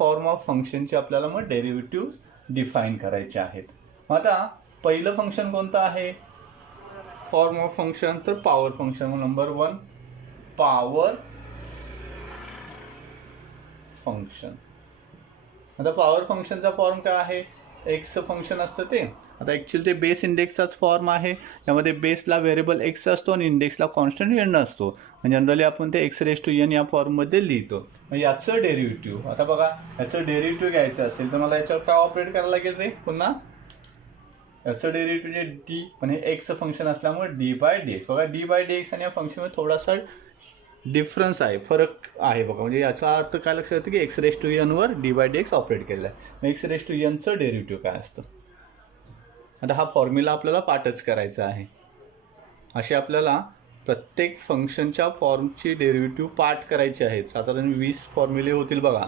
Form of फंक्शनचे आपल्याला मग डेरिव्हेटिव्ह डिफाईन करायचे आहेत. मग आता पहिलं फंक्शन कोणतं आहे फॉर्म ऑफ फंक्शन, तर power function. Number 1 power function. आता पॉवर फंक्शनचा फॉर्म काय आहे, एक्स फंक्शन असतं ते. आता ॲक्च्युली ते बेस इंडेक्सचाच फॉर्म आहे. त्यामध्ये बेसला व्हेरिएबल एक्स असतो आणि इंडेक्सला कॉन्स्टंट एन असतो. जनरली आपण ते एक्स रेस टू एन या फॉर्ममध्ये लिहितो. मग याचं डेरिव्हेटिव्ह, आता बघा याचं डेरिव्हेटिव्ह घ्यायचं असेल तर मला याच्यावर काय ऑपरेट करायला लागेल रे पुन्हा, याचं डेरिव्हेटिव्ह जे डी, पण हे एक्स फंक्शन असल्यामुळे डी बाय डी एक्स. बघा डी बाय डी एक्स आणि या फंक्शनमध्ये थोडासा डिफरन्स आहे, फरक आहे बघा. म्हणजे याचा अर्थ काय लक्षात येतं की एक्स रेस टू एनवर d by d x operate केलेला आहे. मग एक्स रेस टू एनचं डेरिव्हेटिव्ह काय असतं. आता हा फॉर्म्युला आपल्याला पाठच करायचा आहे. असे आपल्याला प्रत्येक फंक्शनच्या फॉर्मची डेरिव्हेटिव्ह पाठ करायची आहेत. साधारण 20 फॉर्म्युले होतील बघा.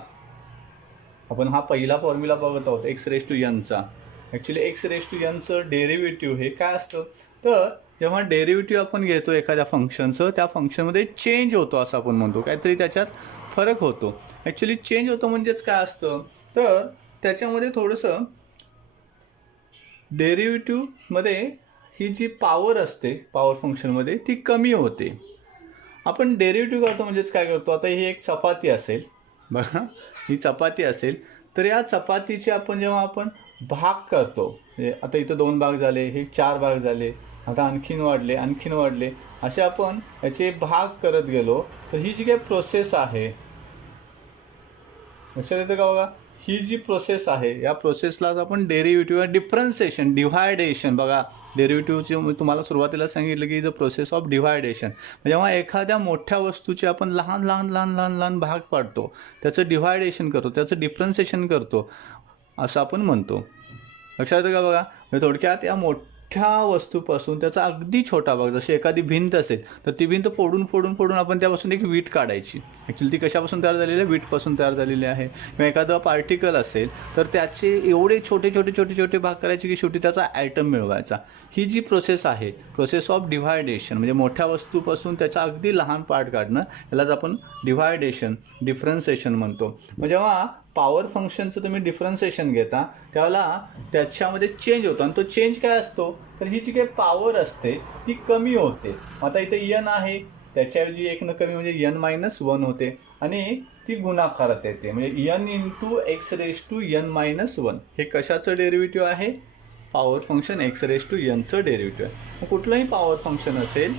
आपण हा पहिला फॉर्म्युला बघत आहोत एक्स रेस टू एनचा. ॲक्च्युली एक्स रेस टू एनचं डेरिव्हेटिव्ह हे काय असतं, तर जेव्हा डेरिव्हेटिव्ह आपण घेतो एखाद्या फंक्शनचं, त्या फंक्शनमध्ये चेंज होतो असं आपण म्हणतो, काहीतरी त्याच्यात फरक होतो. ॲक्च्युली चेंज होतो म्हणजेच काय असतं, तर त्याच्यामध्ये थोडंसं डेरिव्हेटिव्हमध्ये ही जी पॉवर असते पॉवर फंक्शनमध्ये ती कमी होते. आपण डेरिव्हेटिव्ह करतो म्हणजेच काय करतो, आता ही एक चपाती असेल बघा, ही चपाती असेल तर या चपातीचे आपण जेव्हा आपण भाग करतो, आता इथं 2 भाग झाले, हे 4 भाग झाले, आता आणखीन वाढले असे आपण याचे भाग करत गेलो तर ही जी काही प्रोसेस आहे लक्षात येतं का बघा, ही जी प्रोसेस आहे या प्रोसेसलाच आपण डेरिव्हेटिव्ह डिफरन्सिएशन डिव्हायडेशन. बघा डेरिव्हेटिव्हची तुम्हाला सुरुवातीला सांगितलं की इज अ प्रोसेस ऑफ डिव्हायडेशन. जेव्हा एखाद्या मोठ्या वस्तूचे आपण लहान लहान लहान लहान लहान भाग पाडतो, त्याचं डिव्हायडेशन करतो, त्याचं डिफरन्सिएशन करतो असं आपण म्हणतो. लक्षात येतं का बघा. म्हणजे थोडक्यात या मोठ्या वस्तूपासून त्याचा अगदी छोटा भाग, जशी एखादी भिंत असेल तर ती भिंत फोडून आपण त्यापासून एक वीट काढायची. ॲक्च्युली ती कशापासून तयार झालेली आहे, वीटपासून तयार झालेली आहे. किंवा एखादं पार्टिकल असेल तर त्याचे एवढे छोटे भाग करायचे की शेवटी त्याचा ॲटम मिळवायचा. ही जी प्रोसेस आहे प्रोसेस ऑफ डिव्हायडेशन, म्हणजे मोठ्या वस्तूपासून त्याचा अगदी लहान पार्ट काढणं, यालाच आपण डिव्हायडेशन डिफरन्सिएशन म्हणतो. मग जेव्हा पॉवर फंक्शनचं तुम्ही डिफरन्सिएशन घेता त्यावेळेला त्याच्यामध्ये चेंज होतो आणि तो चेंज काय असतो, तर ही जी काही पॉवर असते ती कमी होते. आता इथे एन आहे, त्याच्याऐवजी 1 न कमी म्हणजे n-1 होते आणि ती गुणाकारात येते, म्हणजे n into x raise to n-1. हे कशाचं डेरिव्हेटिव्ह आहे, power function x raise to एनचं डेरिव्हेटिव्ह आहे. मग कुठलंही पॉवर फंक्शन असेल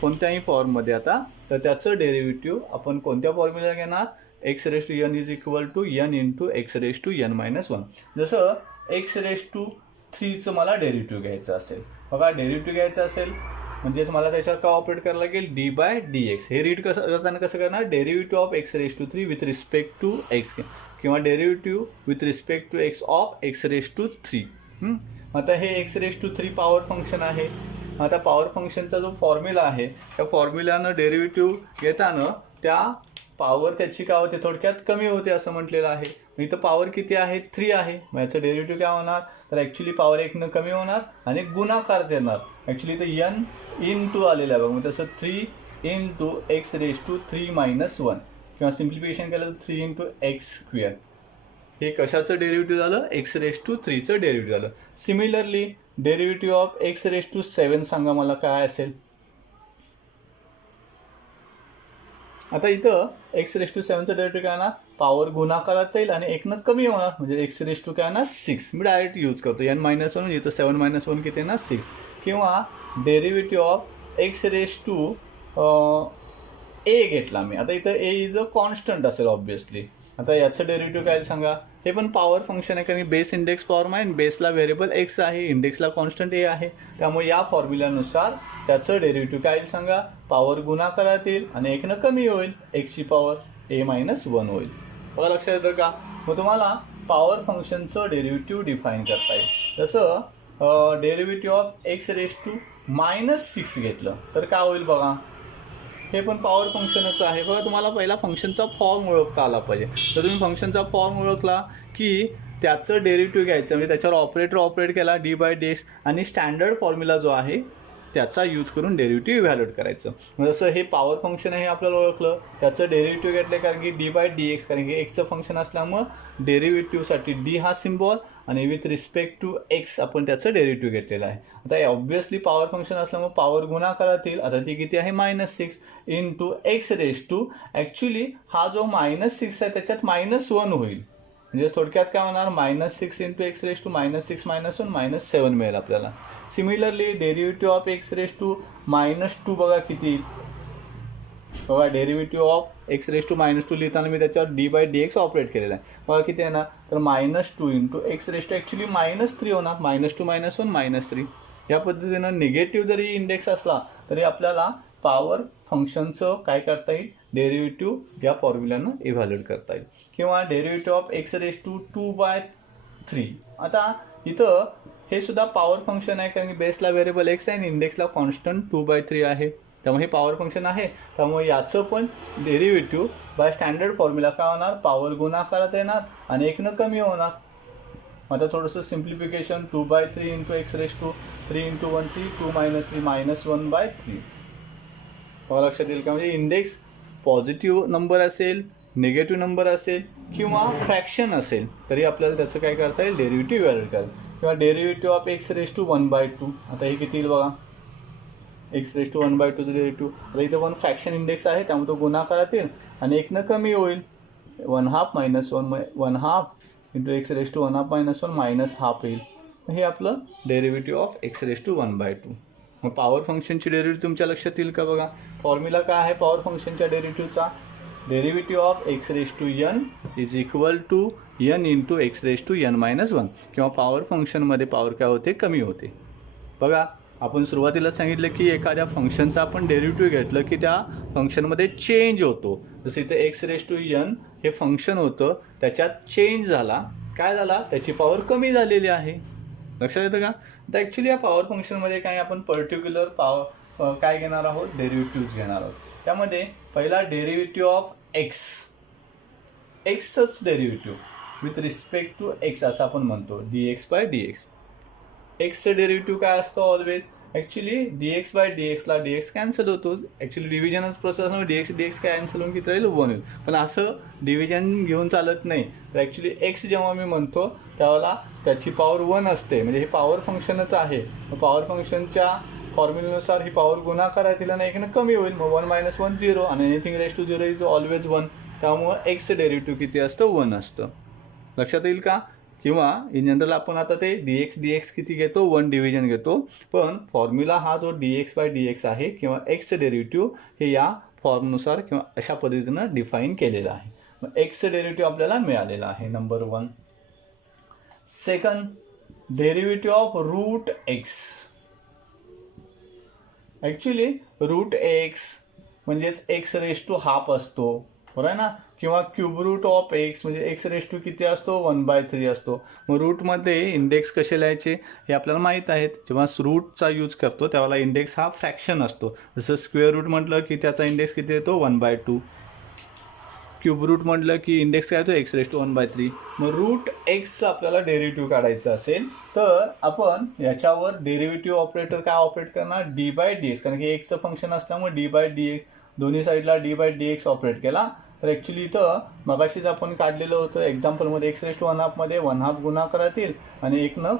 कोणत्याही फॉर्ममध्ये आता, तर त्याचं डेरिव्हेटिव्ह आपण कोणत्या फॉर्म्युला घेणार, x raise to n is equal to n into x raise to n-1. जसं एक्स रेस टू 3चं मला डेरिव्हेटिव्ह घ्यायचं असेल, बघा डेरिव्हेटिव्ह घ्यायचं असेल म्हणजेच मला त्याच्यावर काय ऑपरेट करायला लागेल, डी बाय डी एक्स. हे रीड करताना कसं करणार, derivative of x raise to 3 with respect to x, किंवा derivative with respect to x of x raise to 3. आता हे x raise to 3 power function आहे. आता पॉवर फंक्शनचा जो फॉर्म्युला आहे त्या फॉर्म्युल्यानं डेरिव्हेटिव्ह घेताना त्या पॉवर त्याची काय होते, थोडक्यात कमी होते असं म्हटलेलं आहे. इथं पॉवर किती आहे, 3 आहे. मग याचं डेरिव्हेटिव्ह काय होणार, तर ॲक्च्युली पॉवर 1 न कमी होणार आणि गुणाकार देणार. ॲक्च्युली इथं n इंटू आलेलं आहे बघ, मग तसं 3 इंटू एक्स रेस टू 3-1, किंवा सिम्प्लिफिकेशन केलं तर 3 इंटू एक्स स्क्वेअर. हे कशाचं डेरिव्हेटिव्ह झालं, एक्स रेस टू 3चं डेरिव्हेटिव्ह झालं. Similarly derivative of x raise to 7 सांगा मला काय असेल. आता इथं एक्स रेस टू 7चं डेरिव्हेटिव्ह काय येणार, पॉवर गुणाकारात येईल आणि 1 न कमी होणार, म्हणजे एक्स रेस टू काय येणार 6. मी डायरेक्ट यूज करतो n-1, इथं 7-1 किती येणार 6. किंवा derivative of x raise to a घेतला मी. आता इथं ए इज अ कॉन्स्टंट असेल ऑब्विसली. आता याचं डेरिव्हेटिव्ह काय सांगा, हे पण पॉवर फंक्शन आहे कारण बेस इंडेक्स फॉर्म आहे, बेसला व्हेरिएबल एक्स आहे, इंडेक्सला कॉन्स्टंट ए आहे. त्यामुळे या फॉर्म्युल्यानुसार त्याचं डेरिव्हेटिव्ह काय सांगा, पॉवर गुणाकारात येईल आणि 1 न कमी होईल, एक्सची पॉवर a-1 होईल. बघा लक्षात येतं का. मग तुम्हाला पॉवर फंक्शनचं डेरिव्हेटिव्ह डिफाईन करता येईल. जसं derivative of x raise to -6 घेतलं तर काय होईल बघा, हे पण पॉवर फंक्शनच आहे. बघा तुम्हाला पहिला फंक्शनचा फॉर्म ओळखता आला पाहिजे. तर तुम्ही फंक्शनचा फॉर्म ओळखला की त्याचं डेरिव्हेटिव्ह घ्यायचं, म्हणजे त्याच्यावर ऑपरेट केला डी बाय डी एक्स, आणि स्टँडर्ड फॉर्म्युला जो आहे त्याचा यूज करून डेरिव्हेटिव्ह इव्हॅल्युएट करायचं. जसं हे पॉवर फंक्शन आहे आपल्याला ओळखलं, त्याचं डेरिव्हेटिव्ह घेतलं कारण की डी बाय डी एक्स, कारण की एक्सचं फंक्शन असल्यामुळं डेरिव्हेटिव्हसाठी डी हा सिम्बॉल आणि विथ रिस्पेक्ट टू एक्स आपण त्याचं डेरिव्हेटिव्ह घेतलेलं आहे. आता ऑब्व्हियसली पॉवर फंक्शन असल्यामुळे पॉवर गुणाकारातील आता ती किती आहे -6 into x raise to, actually हा जो -6 आहे त्याच्यात -1 होईल, म्हणजे थोडक्यात काय होणार -6 इंटू एक्स रेस टू -6 -1 -7 मिळेल आपल्याला. Similarly derivative of x raise to -2 बघा किती, बघा derivative of x raise to -2 लिहिताना मी त्याच्यावर d by d x operate केलेला आहे. बघा किती येणार तर -2 into x raise to actually -3 होणार, -2 -1 -3. या पद्धतीनं निगेटिव्ह जरी इंडेक्स असला तरी आपल्याला पॉवर फंक्शनचं काय करता येईल, डेरिव्हेटिव्ह या फॉर्म्युल्यानं इव्हॅल्युएट करता येईल. किंवा derivative of x raise to 2/3. आता इथं हे सुद्धा पॉवर फंक्शन आहे कारण की बेसला व्हेरिएबल एक्स आहे आणि इंडेक्सला कॉन्स्टंट 2/3 आहे, त्यामुळे हे पॉवर फंक्शन आहे. त्यामुळे याचं पण डेरिव्हेटिव्ह बाय स्टँडर्ड फॉर्म्युला काय होणार, पॉवर गुणाकारात येणार आणि एकनं कमी होणार. आता थोडंसं simplification 2/3 into x raise to 3 into 1 3 2 -3 -1/3. मला लक्षात येईल का, म्हणजे इंडेक्स पॉझिटिव्ह नंबर असेल, निगेटिव्ह नंबर असेल किंवा फ्रॅक्शन असेल तरी आपल्याला त्याचं काय करता येईल, डेरिव्हेटिव्ह इव्हॅल्युएट करायला. किंवा derivative of x raise to 1/2. आता हे किती येईल बघा, एक्स रेस टू 1/2चं डेरिव्हेटिव्ह. आता इथं पण फ्रॅक्शन इंडेक्स आहे त्यामुळे तो गुणाकारात येईल आणि एकनं कमी होईल, 1/2 -1 इंटू एक्स रेस टू 1/2 -1 -1/2 येईल. हे आपलं derivative of x raise to 1/2. मग पॉवर फंक्शनची डेरिव्हेटिव्ह तुमच्या लक्षात येईल का बघा, फॉर्म्युला काय आहे पॉवर फंक्शनच्या डेरिव्हेटिव्हचा, derivative of x raise to n is equal to n into x raise to n -1. किंवा पॉवर फंक्शनमध्ये पॉवर काय होते, कमी होते. बघा आपण सुरुवातीला सांगितलं की एखाद्या फंक्शनचा आपण डेरिव्हेटिव्ह घेतलं की त्या फंक्शनमध्ये चेंज होतो. जसं इथे एक्स रेस टू n हे फंक्शन होतं, त्याच्यात चेंज झाला, काय झाला, त्याची पॉवर कमी झालेली आहे. लक्षात येतं का. तर ॲक्च्युली या पॉवर फंक्शनमध्ये काय आपण पर्टिक्युलर पॉवर काय घेणार आहोत, डेरिव्हेटिव्ह्ज घेणार आहोत. त्यामध्ये पहिला डेरिव्हेटिव्ह ऑफ एक्सचंच derivative with respect to x असं आपण म्हणतो, dx/dx. एक्सचं डेरिव्हेटिव्ह काय असतं ऑलवेज, ॲक्च्युली dx/dxला dx कॅन्सल होतो. ॲक्च्युली डिव्हिजनच प्रोसेस असल्यामुळे dx कॅन्सल होऊन किती राहील, 1 होईल. पण असं डिव्हिजन घेऊन चालत नाही. तर ॲक्च्युली एक्स जेव्हा मी म्हणतो त्यावेळेला त्याची पॉवर 1 असते, म्हणजे हे पॉवर फंक्शनच आहे. पॉवर फंक्शनच्या फॉर्म्युल्यानुसार ही पॉवर गुणाकारात येईल आणि एकनं कमी होईल, मग 1 -1 0 आणि anything raise to 0 is always 1. त्यामुळं एक्सचं डेरिव्हेटिव्ह किती असतं, 1 असतं. लक्षात येईल का. किंवा इन जनरल आपण आता ते dx किती घेतो, 1 डिव्हिजन घेतो. पण फॉर्म्युला हा जो dx/dx आहे किंवा एक्सचं डेरिव्हेटिव्ह हे या फॉर्मनुसार किंवा अशा पद्धतीनं डिफाईन केलेलं आहे. मग एक्सचं डेरिव्हेटिव्ह आपल्याला मिळालेलं आहे, number 1. Second, derivative of root x. Actually root x म्हणजेच एक्स रेस टू हाफ असतो, बरोबर आहे ना. किंवा क्यूब रूट ऑफ एक्स म्हणजे एक्स रेस टू किती असतो, 1/3 असतो. मग रूटमध्ये इंडेक्स कसे लिहायचे हे आपल्याला माहीत आहेत. जेव्हा रूटचा यूज करतो त्यावेळेला इंडेक्स हा फ्रॅक्शन असतो. जसं स्क्वेअर रूट म्हटलं की त्याचा इंडेक्स किती येतो, 1/2. क्यूब रूट म्हटलं की इंडेक्स काय येतो, एक्स रेस टू 1/3. मग रूट एक्सचं आपल्याला डेरिव्हेटिव्ह काढायचं असेल तर आपण याच्यावर डेरिव्हेटिव्ह ऑपरेटर काय ऑपरेट करणार, d/dx. कारण की एक्सचं फंक्शन असल्यामुळे d/dx दोन्ही साईडला d/dx ऑपरेट केला. तर ॲक्च्युली इथं मगाशीच आपण काढलेलं होतं एक्झाम्पलमध्ये एक्स रेस टू 1/2 मध्ये 1/2 गुणाकारात येईल आणि एकनं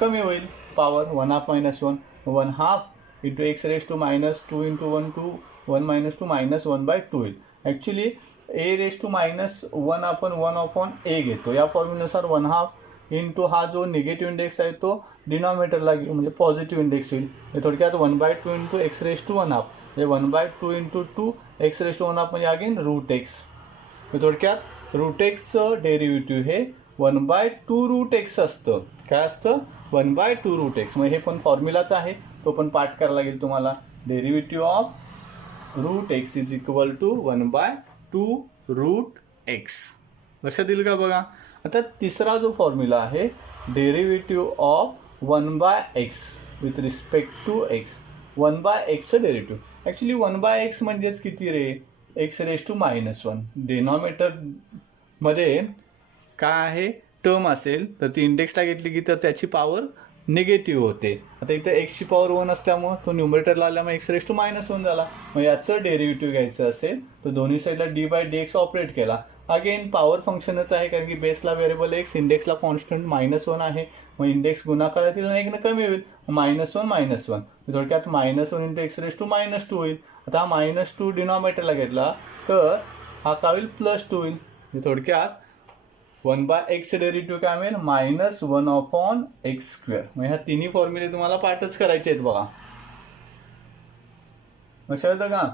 कमी होईल power, 1/2 -1 1/2 into x raise to -2 into 1 2 1 -2 -1/2 होईल. ॲक्च्युली ए रेस टू -1 आपण 1/a घेतो. या फॉर्म्युल्यानुसार 1/2 इंटू हा जो निगेटिव्ह इंडेक्स आहे तो डिनॉमिनेटरला म्हणजे पॉझिटिव्ह इंडेक्स होईल. थोडक्यात 1/2 इंटू एक्स रेस टू 1/2 म्हणजे 1/2 इंटू 2 एक्स रेस टू 1/2 म्हणजे अगेन रूट एक्स. थोडक्यात रूट एक्सचं डेरिव्हेटिव्ह हे 1/2 रूट एक्स असतं. काय असतं, 1/2 रूट एक्स. मग हे पण फॉर्म्युलाच आहे, तो पण पाठ करायला लागेल तुम्हाला. Derivative of root x is equal to 1/2 root x. लक्षात येईल का बघा. आता तिसरा जो फॉर्म्युला आहे, derivative of 1/x with respect to x. 1/xचं डेरिव्हेटिव्ह. ॲक्च्युली 1/x म्हणजेच किती रे, एक्स रेस टू -1. डिनॉमिनेटरमध्ये काय आहे, टर्म असेल तर ती इंडेक्सला घेतली की तर त्याची पॉवर निगेटिव्ह होते. आता इथं एक्सची पॉवर 1 असल्यामुळं तो न्यूमरेटरला आल्यामुळे x⁻1 झाला. मग याचं डेरिव्हेटिव्ह घ्यायचं असेल तर दोन्ही साईडला d/dx ऑपरेट केला. अगेन पॉवर फंक्शनच आहे कारण की बेसला व्हेरिएबल x, इंडेक्सला कॉन्स्टंट -1 आहे. मग इंडेक्स गुणाकारातील एक कमी होईल, -1 थोडक्यात -1 × x⁻² होईल. आता हा -2 डिनॉमिनेटरला घेतला तर हा काय होईल, +2 होईल. थोडक्यात 1/x डेरिव्हेटिव्ह काय मिळेल, -1/x². मग ह्या तिन्ही फॉर्म्युले तुम्हाला पाठच करायचे आहेत बघा. लक्षात येतं का?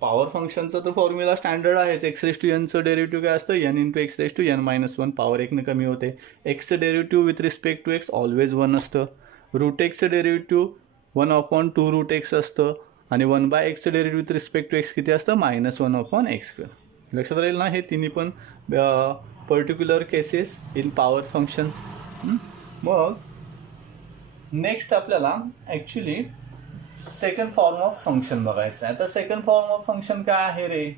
पॉवर फंक्शनचं तर फॉर्म्युला स्टँडर्ड आहेच. x⁻n डेरिव्हेटिव्ह काय असतं, n × x⁻n−1. पॉवर 1 कमी होते. एक्सचं derivative with respect to x always 1 असतं. √x डेरिव्हेटिव्ह 1/2√x असतं. आणि 1/x derivative with respect to x किती असतं, -1/x². लक्षात राहील ना, हे तिन्ही पण particular cases in power function. मग नेक्स्ट आपल्याला actually second form of function बघायचं आहे. आता सेकंड फॉर्म ऑफ फंक्शन काय आहे रे,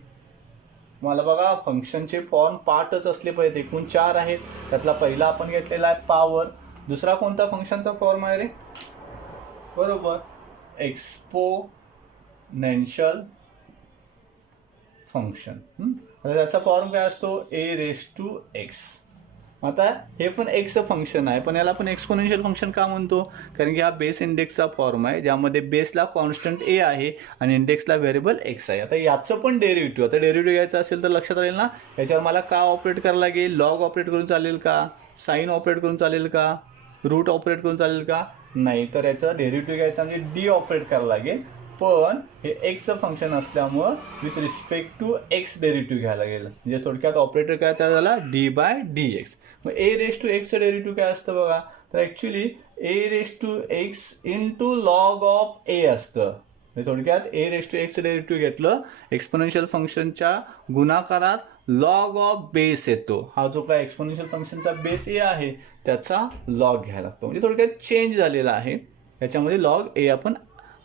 मला बघा फंक्शनचे फॉर्म पार्टच असले पाहिजे. एकूण 4 आहेत. त्यातला पहिला आपण घेतलेला आहे पॉवर. दुसरा कोणता फंक्शनचा फॉर्म आहे रे, बरोबर, एक्सपोनेन्शियल फंक्शन. त्याचा फॉर्म काय असतो, a⁻x. आता हे पण एक्सचं फंक्शन आहे, पण याला आपण एक्सपोनेन्शियल फंक्शन का म्हणतो, कारण की हा बेस इंडेक्सचा फॉर्म आहे ज्यामध्ये बेसला कॉन्स्टंट a आहे आणि इंडेक्सला व्हेरिएबल x आहे. आता याचं पण डेरिव्हेटिव्ह, आता डेरिव्हेटिव्ह घ्यायचं असेल तर लक्षात राहील ना, याच्यावर मला का ऑपरेट करायला लागेल, लॉग ऑपरेट करून चालेल का, साईन ऑपरेट करून चालेल का, रूट ऑपरेट करून चालेल का, नाही. तर याचा डेरिव्हेटिव्ह घ्यायचा म्हणजे डी ऑपरेट करायला लागेल. पण हे एक्सचं फंक्शन असल्यामुळं with respect to x derivative घ्यायला लागेल. म्हणजे थोडक्यात ऑपरेटर काय तयार झाला, d/dx. मग a⁻x डेरिव्हेटिव्ह काय असतं बघा, तर actually a⁻x × log of a असतं. म्हणजे थोडक्यात a⁻x डेरिव्हेटिव्ह घेतलं, एक्सपोनेन्शियल फंक्शनच्या गुणाकारात लॉग ऑफ बेस येतो. हा जो काय एक्सपोनेन्शियल फंक्शनचा बेस a आहे त्याचा लॉग घ्यायला लागतो. म्हणजे थोडक्यात चेंज झालेला आहे. याच्यामध्ये लॉग a आपण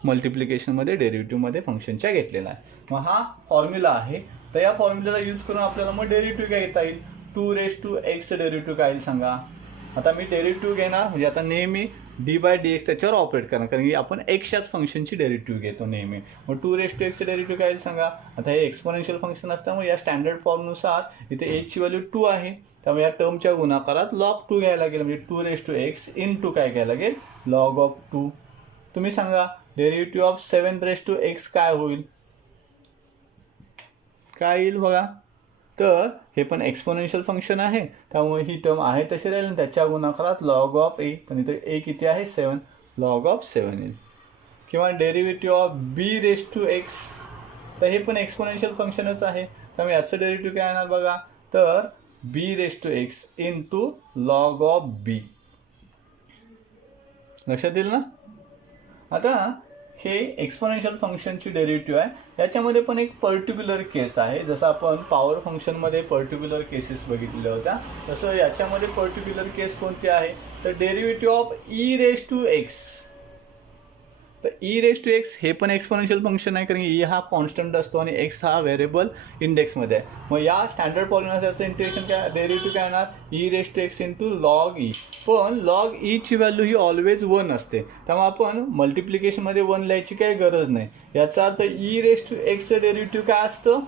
मल्टिप्लिकेशनमध्ये डेरिव्हेटिव्हमध्ये फंक्शनच्या घेतलेला आहे. मग हा फॉर्म्युला आहे. तर या फॉर्म्युल्याला यूज करून आपल्याला मग डेरिव्हेटिव्ह काय घेता येईल, 2⁻x डेरिव्हेटिव्ह काय येईल सांगा. आता मी डेरिव्हेटिव्ह घेणार म्हणजे आता नेहमी d/dx त्याच्यावर ऑपरेट करणार, कारण की आपण एक्सच्याच फंक्शनची डेरिव्हेटिव्ह घेतो नेहमी. मग 2⁻x डेरिव्हेटिव्ह काय येईल सांगा. आता हे एक्सपोनेन्शियल फंक्शन असल्यामुळे या स्टँडर्ड फॉर्मनुसार इथे एचची व्हॅल्यू 2 आहे, त्यामुळे या टर्मच्या गुणाकारात log 2 घ्यायला लागेल. म्हणजे 2⁻x × काय घ्यायला लागेल, log ऑफ 2. तुम्ही सांगा डेरिव्हेटिव्ह ऑफ 7⁻x काय होईल, काय येईल बघा. तर हे पण एक्सपोनेन्शियल फंक्शन आहे, त्यामुळे ही टर्म आहे तशी राहील. त्याच्या गुणाकारात लॉग ऑफ a, पण इथे a किती आहे, 7, log ऑफ 7 येईल. किंवा डेरिव्हेटिव्ह ऑफ b⁻x, तर हे पण एक्सपोनेन्शियल फंक्शनच आहे, त्यामुळे याचं डेरिव्हेटिव्ह काय येणार बघा, तर b⁻x × log ऑफ b. लक्षात येईल ना. आता हे एक्सपोनेन्शियल फंक्शनची डेरिव्हेटिव्ह आहे. याच्यामध्ये पण एक पर्टिक्युलर केस आहे, जसं आपण पॉवर फंक्शनमध्ये पर्टिक्युलर केसेस बघितलेल्या होत्या, तसं याच्यामध्ये पर्टिक्युलर केस कोणती आहे, तर डेरिव्हेटिव्ह ऑफ e⁻x. तर e⁻x हे पण एक्सपोनेन्शियल फंक्शन आहे, कारण की e हा कॉन्स्टंट असतो आणि x हा व्हेरिएबल इंडेक्समध्ये आहे. मग या स्टँडर्ड पॉलिनॉमियलचं इंटिग्रेशन काय, डेरिव्हेटिव्ह काय येणार, e⁻x × log e. पण log e ची व्हॅल्यू ही ऑलवेज 1 असते, त्यामुळे आपण मल्टिप्लिकेशनमध्ये 1 लिहायची काही गरज नाही. याचा अर्थ e⁻x डेरिव्हेटिव्ह काय असतं,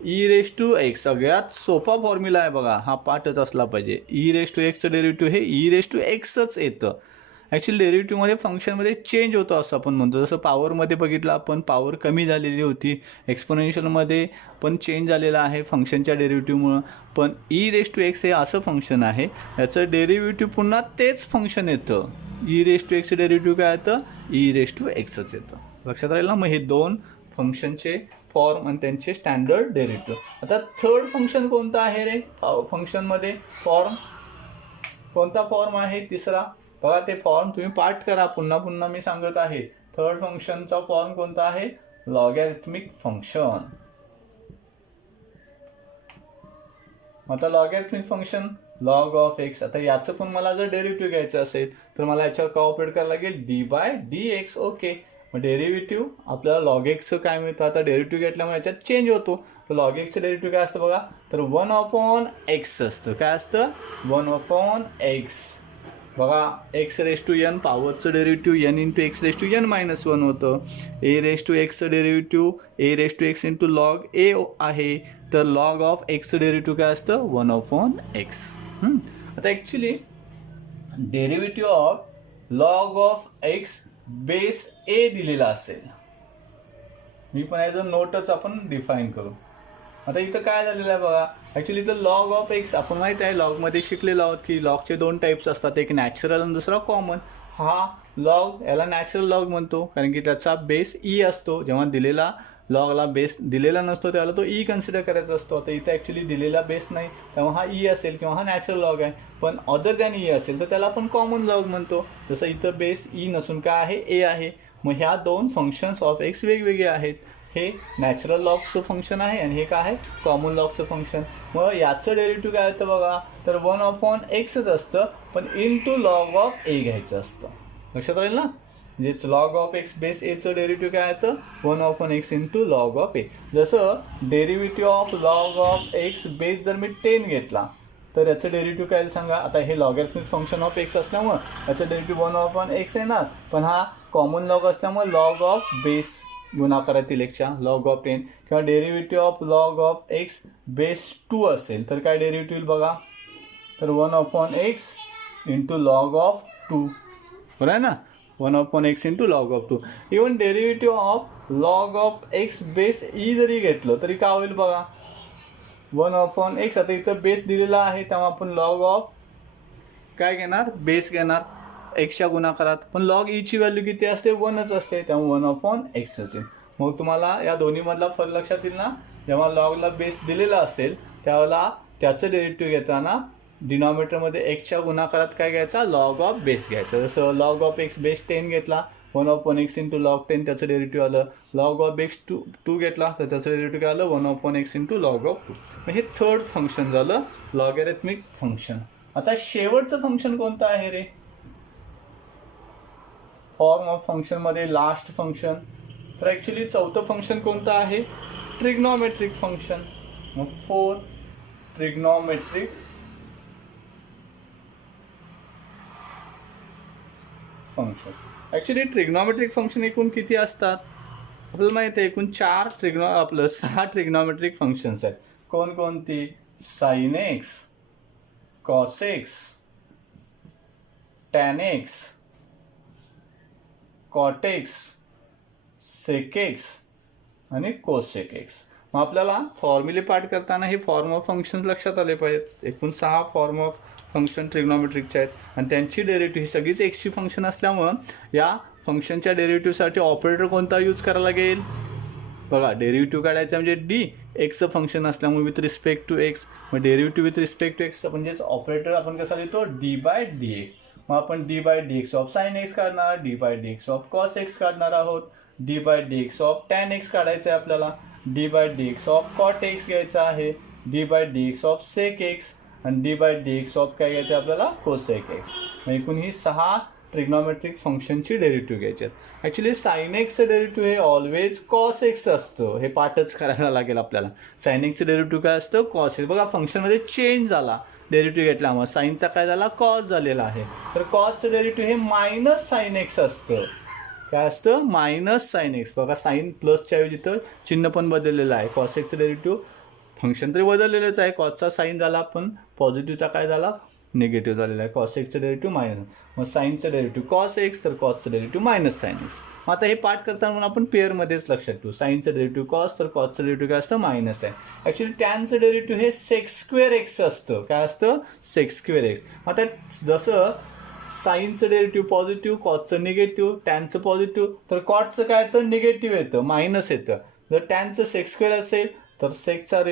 e⁻x. सगळ्यात सोपा फॉर्म्युला आहे बघा, हा पाठच असला पाहिजे. e⁻x डेरिव्हेटिव्ह हे e⁻x येतं. ॲक्च्युली डेरिव्हेटिव्हमध्ये फंक्शनमध्ये चेंज होतो असं आपण म्हणतो. जसं पॉवरमध्ये बघितलं आपण, पॉवर कमी झालेली होती. एक्सपोनेन्शियलमध्ये पण चेंज झालेला आहे फंक्शनच्या डेरिव्हेटिव्हमुळं. पण e⁻x हे असं फंक्शन आहे, याचं डेरिव्हेटिव्ह पुन्हा तेच फंक्शन येतं. e⁻x डेरिव्हेटिव्ह काय येतं, e⁻xच येतं. लक्षात राहील ना. मग हे दोन फंक्शनचे फॉर्म आणि त्यांचे स्टँडर्ड डेरिव्हेटिव्ह. आता थर्ड फंक्शन कोणतं आहे रे, फंक्शनमध्ये फॉर्म कोणता फॉर्म आहे तिसरा बघा. ते फॉर्म तुम्ही पाठ करा, पुन्हा पुन्हा मी सांगत आहे. थर्ड फंक्शनचा फॉर्म कोणता आहे, लॉगॅरिथमिक फंक्शन. आता logarithmic function log of x. आता याचं पण मला जर डेरिव्हेटिव्ह घ्यायचं असेल तर मला याच्यावर का ऑपरेट करायला लागेल, d/dx. ओके, मग डेरिव्हेटिव्ह आपल्याला लॉग एक्सचं काय मिळतं, आता डेरिव्हेटिव्ह घेतल्यामुळे याच्यात चेंज होतो. तर लॉग एक्सचं डेरिव्हेटिव्ह काय असतं बघा, तर 1/x असतं. काय असतं, 1/x. बघा एक्स रेस टू एन पॉवरचं derivative n into x raise to n minus one होतं. ए रेस टू एक्सचं derivative a raise to x into log a आहे. तर लॉग ऑफ एक्सचं डेरिव्हेटिव्ह काय असतं 1/x. आता actually derivative of log of x base a दिलेला असेल. मी पण ॲज अ नोटच आपण डिफाईन करू. आता इथं काय झालेलं आहे बघा, ॲक्च्युली इथं लॉग ऑफ एक्स आपण माहीत आहे लॉगमध्ये शिकलेलो आहोत की लॉगचे 2 टाईप्स असतात, एक नॅचरल आणि दुसरा कॉमन. हा लॉग याला नॅचरल लॉग म्हणतो कारण की त्याचा बेस ई असतो. जेव्हा दिलेला लॉगला बेस दिलेला नसतो त्याला तो ई कन्सिडर करायचा असतो. आता इथं ॲक्च्युली दिलेला बेस नाही तेव्हा हा ई असेल किंवा हा नॅचरल लॉग आहे. पण अदर दॅन ई असेल तर त्याला आपण कॉमन लॉग म्हणतो. जसं इथं बेस ई नसून काय आहे ए आहे. मग ह्या 2 फंक्शन्स ऑफ एक्स वेगवेगळे आहेत. हे नॅचरल लॉगचं फंक्शन आहे आणि हे काय आहे कॉमन लॉगचं फंक्शन. मग याचं डेरिव्हेटिव्ह काय होतं बघा, तर 1/xच असतं पण इंटू लॉग ऑफ ए घ्यायचं असतं. लक्षात राहील ना. म्हणजेच लॉग ऑफ एक्स बेस एचं डेरिव्हेटिव्ह काय येतं 1/x इंटू लॉग ऑफ ए. जसं derivative of log of x base जर मी 10 घेतला तर याचं डेरिव्हेटिव्ह काय सांगा. आता हे लॉगॅरिथमिक फंक्शन ऑफ एक्स असल्यामुळं याचं डेरिव्हेटिव्ह 1/x येणार. पण हा कॉमन लॉग असल्यामुळे लॉग ऑफ बेस गुणाकारातील एकच्या लॉग ऑफ 10 किंवा derivative of log of x base 2 असेल तर काय डेरिव्हेटिव्ह बघा, तर 1/x इंटू लॉग ऑफ 2. बरं आहे ना, 1/x into log of 2. Even derivative of log of x base E जरी घेतलं तरी काय होईल बघा 1/x. आता इथं बेस दिलेला आहे तेव्हा आपण लॉग ऑफ काय घेणार बेस घेणार एक्सच्या गुणाकारात. पण लॉग ईची व्हॅल्यू किती असते 1च असते त्यामुळे 1/x असेल. मग तुम्हाला या दोन्हीमधला फरक लक्षात येईल ना. जेव्हा लॉगला बेस दिलेला असेल त्यावेळेला त्याचं डेरिव्हेटिव्ह घेताना डिनॉमिनेटरमध्ये एक्सच्या गुणाकारात काय घ्यायचा लॉग ऑफ बेस घ्यायचं. जसं लॉग ऑफ एक्स बेस 10 घेतला 1/x इंटू लॉग 10 त्याचं डेरिव्हेटिव्ह आलं. लॉग ऑफ एक्स 2 घेतला तर त्याचं डेरिव्हेटिव्ह आलं 1/x इंटू लॉग ऑफ 2. मग हे थर्ड फंक्शन झालं लॉगॅरिथमिक फंक्शन. आता शेवटचं फंक्शन कोणतं आहे रे फॉर्म ऑफ फंक्शनमध्ये लास्ट फंक्शन. तर ॲक्च्युली चौथं फंक्शन कोणतं आहे ट्रिग्नॉमेट्रिक फंक्शन. मग 4 trigonometric function. Actually trigonometric function एकूण किती असतात आपल्याला माहिती आहे. एकूण 6 ट्रिग्नॉमेट्रिक फंक्शन्स आहेत. कोणकोणती sine x, cos x, tan x, cot x, sec x आणि कोसेक एक्स. मग आपल्याला फॉर्म्युले पाठ करताना हे फॉर्म ऑफ फंक्शन्स लक्षात आले पाहिजेत. एकूण 6 फॉर्म ऑफ फंक्शन ट्रिग्नॉमेट्रिकचे आहेत आणि त्यांची डेरिव्हेटिव्ह ही सगळीच एक्सची फंक्शन असल्यामुळं या फंक्शनच्या डेरिव्हेटिव्हसाठी ऑपरेटर कोणता यूज करायला लागेल बघा. डेरिव्हेटिव्ह काढायचं म्हणजे डी एक्सचं फंक्शन असल्यामुळे विथ रिस्पेक्ट टू एक्स. मग derivative with respect to x म्हणजेच ऑपरेटर आपण कसा लिहितो d/dx. मग आपण d/dx ऑफ साइन एक्स काढणार, d/dx ऑफ कॉस एक्स काढणार आहोत, d/dx ऑफ टॅन एक्स काढायचं आहे आपल्याला, d/dx ऑफ कॉट एक्स घ्यायचा आहे, d/dx ऑफ सेक एक्स आणि d/dx ऑफ काय घ्यायचं आपल्याला कोसेक एक्स. मग एकूण ही 6 ट्रिग्नॉमेट्रिक फंक्शनची डेरिव्हेटिव्ह घ्यायची आहेत. ॲक्च्युली साइन एक्सचं डेरिव्हेटिव्ह हे ऑलवेज कॉस एक्स असतं. हे पाठच करायला लागेल आपल्याला. साइन एक्सचं डेरिव्हेटिव्ह काय असतं कॉस एक्स. बघा फंक्शनमध्ये चेंज झाला डेरिव्हेटिव्ह घेतल्यामुळे साईनचा काय झाला कॉस झालेला आहे. तर कॉसचं डेरिव्हेटिव्ह हे मायनस साइन एक्स असतं. काय असतं मायनस साइन एक्स. बघा साइन प्लसच्या ऐवजी तर चिन्ह पण बदललेलं आहे. कॉस एक्सचं डेरिव्हेटिव्ह फंक्शन तरी बदललेलंच आहे. कॉसचा साइन झाला पण पॉझिटिव्हचा काय झाला निगेटिव्ह झालेला आहे. कॉस एक्सचं डेरिव्हेटिव्ह मायनस. मग साईनचं डेरिव्हेटिव्ह कॉस एक्स तर कॉसचं डेरिव्हेटिव्ह मायनस साइन एक्स. मग आता हे पाठ करताना म्हणून आपण पेअरमध्येच लक्षात ठेवू. साईनचं डेरिव्हेटिव्ह कॉस तर कॉसचं डेरिव्हेटिव्ह काय असतं मायनस आहे. ॲक्च्युली टॅनचं डेरिव्हेटिव्ह हे सेक स्क्वेअर एक्स असतं. काय असतं सेक स्क्वेअर एक्स. आता जसं साईनचं डेरिव्हेटिव्ह पॉझिटिव्ह, कॉसचं निगेटिव्ह, टॅनचं पॉझिटिव्ह तर कॉटचं काय येतं निगेटिव्ह येतं मायनस येतं. जर टॅनचं सेक स्क्वेअर असेल तर सेकच्या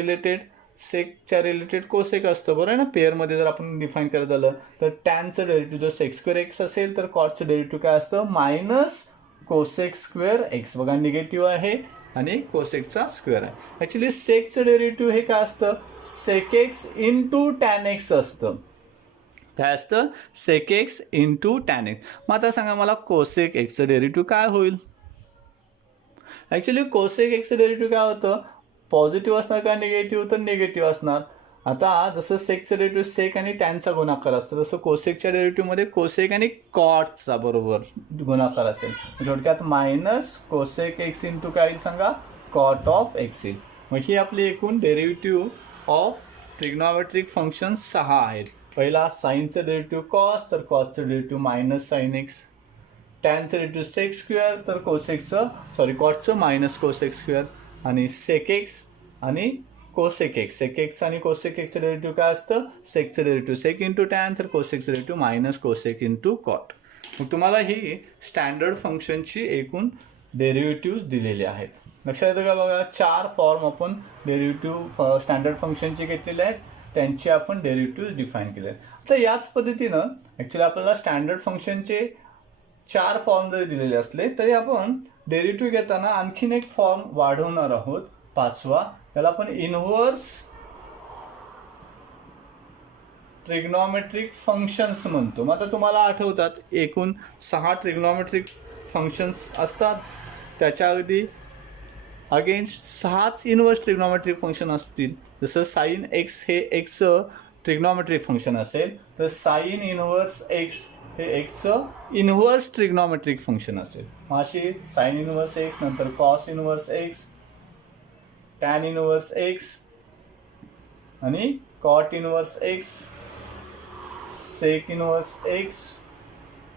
रिलेटेड कोसेक असतं. बरं आहे ना. पेअरमध्ये जर आपण डिफाईन करत झालं तर टॅनचं डेरिव्हेटिव्ह जर सेक स्क्वेअर एक्स असेल तर कॉटचं डेरिव्हेटिव्ह काय असतं मायनस कोसेक स्क्वेअर एक्स. बघा निगेटिव्ह आहे आणि कोसेकचा स्क्वेअर आहे. ॲक्च्युली सेकचं डेरिव्हेटिव्ह हे काय असतं sec x into tan x असतं. काय असतं sec x into tan x. मग आता सांगा मला कोसेक एक्सचं डेरिव्हेटिव्ह काय होईल. ॲक्च्युली कोसेक एक्सचं डेरिव्हेटिव्ह काय होतं पॉझिटिव्ह असणार का निगेटिव्ह तर निगेटिव्ह असणार. आता जसं सेकचं डेरिव्हेटिव्ह सेक आणि टॅनचा गुणाकार असतो, तसं कोसेकच्या डेरिव्हेटिव्हमध्ये कोसेक आणि कॉटचा बरोबर गुणाकार असेल. थोडक्यात मायनस कोसेक एक्स इंटू काय येईल सांगा, कॉट ऑफ एक्स येईल. मग ही आपली एकूण डेरिव्हेटिव्ह ऑफ ट्रिग्नॉमेट्रिक फंक्शन 6 आहेत. पहिला साईनचं डेरिव्हेटिव्ह कॉस, तर कॉसचं डेरिव्हेटिव्ह मायनस साईन एक्स. टॅनचं डेरिव्हेटिव्ह सेक स्क्वेअर, तर कॉटचं मायनस कोसेक स्क्वेअर. आणि सेक एक्स आणि कोसेक एक्स. सेक एक्स आणि कोसेक एक्सचं डेरिव्हेटिव्ह काय असतं, सेकचं डेरिव्हेटिव्ह सेक इंटू टॅन, तर कोसेकचं derivative minus cosec into cot. मग तुम्हाला ही स्टँडर्ड फंक्शनची एकूण डेरिव्हेटिव्ह दिलेले आहेत. लक्षात येतं का बघा, 4 फॉर्म आपण डेरिव्हेटिव्ह स्टँडर्ड फंक्शनचे घेतलेले आहेत, त्यांचे आपण डेरिव्हेटिव्ह डिफाईन केले आहेत. आता याच पद्धतीनं ॲक्च्युली आपल्याला स्टँडर्ड फंक्शनचे 4 फॉर्म जरी दिलेले असले तरी आपण डेरिव्हेटिव्ह घेताना आणखीन एक फॉर्म वाढवणार आहोत, 5वा. त्याला आपण इनव्हर्स ट्रिग्नॉमेट्रिक फंक्शन्स म्हणतो. मग आता तुम्हाला आठवतात एकूण 6 ट्रिग्नॉमेट्रिक फंक्शन्स असतात, त्याच्या अगेन्स्ट 6च इनव्हर्स ट्रिग्नॉमेट्रिक फंक्शन असतील. जसं साईन एक्स हे एक्सचं ट्रिग्नॉमेट्रिक फंक्शन असेल, तर साईन इनव्हर्स एक्स हे एक्सचं इनव्हर्स ट्रिग्नॉमेट्रिक फंक्शन असेल. मग अशी साईन इनव्हर्स एक्स, नंतर cos inverse x, tan inverse x आणि cot inverse x, sec inverse x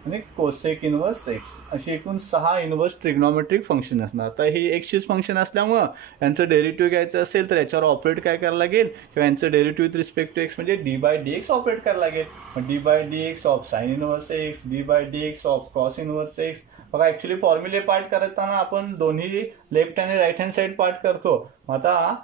आणि कोसेक इनव्हर्स एक्स, अशी एकूण 6 इनव्हर्स ट्रिग्नॉमेट्रिक फंक्शन असणार. आता ही एक्सचीच फंक्शन असल्यामुळं यांचं डेरिव्हेटिव्ह घ्यायचं असेल तर याच्यावर ऑपरेट काय करायला लागेल, किंवा यांचं derivative with respect to x म्हणजे d by d x operate करायला लागेल. मग d by d x of sine inverse x, d by d x of cos inverse x. बघा ॲक्च्युली फॉर्म्युले पार्ट करताना आपण दोन्ही लेफ्ट आणि राईट हँड साईड पार्ट करतो. आता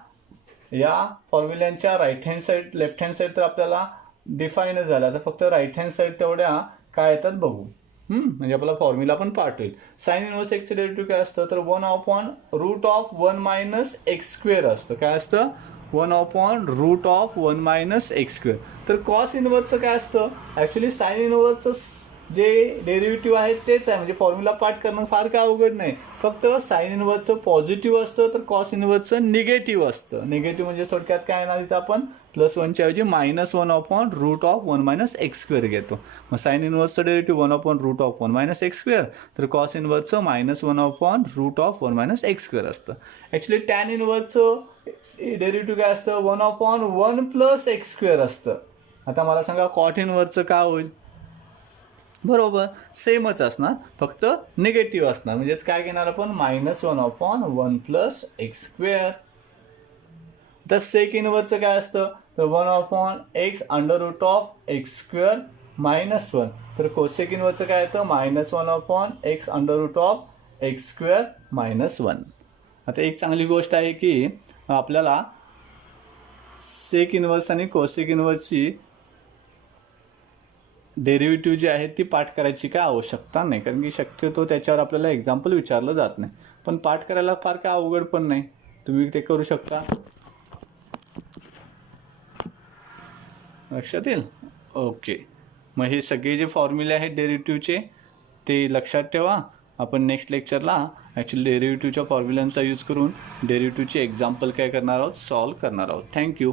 या फॉर्म्युल्यांच्या right hand side left hand side तर आपल्याला डिफाईनच झाला, आता फक्त राईट हँड साईड तेवढ्या काय येतात बघू. म्हणजे आपला फॉर्म्युला पण पार्ट होईल. साईन इनव्हर्स एक्सचं डेरिव्हेटिव्ह काय असतं, तर 1/√1 मायनस एक्स स्क्वेअर असतं. काय असतं, 1/√1 मायनस एक्स स्क्वेअर. तर कॉस इनव्हर्सचं काय असतं, ॲक्च्युली साईन इनव्हर्सचं जे डेरिव्हेटिव्ह आहे तेच आहे, म्हणजे फॉर्म्युला पार्ट करणं फार काय अवघड नाही. फक्त साईन इनव्हर्सचं पॉझिटिव्ह असतं, तर कॉस इनव्हर्सचं निगेटिव्ह असतं. निगेटिव्ह म्हणजे थोडक्यात काय येणार, इथं आपण +1च्या ऐवजी -1/√1 मायनस एक्स स्क्वेअर घेतो. मग साईन इनव्हर्सचं डेरिव्हेटिव्ह 1/√1 मायनस एक्स स्क्वेअर, तर कॉस इनव्हर्सचं -1/√1 मायनस एक्स स्क्वेअर असतं. ॲक्च्युली टॅन इनव्हर्सचं डेरिव्हेटिव्ह काय असतं, 1/1 प्लस एक्स स्क्वेअर असतं. आता मला सांगा कॉट इनव्हर्सचं काय होईल, बरोबर सेमच असणार, फक्त निगेटिव्ह असणार. म्हणजेच काय घेणार आपण, -1/1 प्लस एक्स स्क्वेअर. तर सेक इनव्हर्सचं काय असतं, तर 1/x √x स्क्वेअर -1. तर कोसेक इनव्हर्सचं काय येतं, -1/x √x स्क्वेअर -1. आता एक चांगली गोष्ट आहे की आपल्याला सेक इनव्हर्स आणि कोसेक इनव्हर्सची डेरिव्हेटिव्ह जी आहेत ती पाठ करायची काय आवश्यकता नाही, कारण की शक्यतो त्याच्यावर आपल्याला एक्झाम्पल विचारलं जात नाही. पण पाठ करायला फार काय अवघड पण नाही, तुम्ही ते करू शकता. लक्षात येईल. ओके, मग हे सगळे जे फॉर्म्युले आहेत डेरिव्हेटिव्हचे ते लक्षात ठेवा. आपण नेक्स्ट लेक्चरला ॲक्च्युली डेरिव्हेटिव्हच्या फॉर्म्युलांचा यूज करून डेरिव्हेटिव्हचे एक्झाम्पल काय करणार आहोत, सॉल्व करणार आहोत. थँक्यू.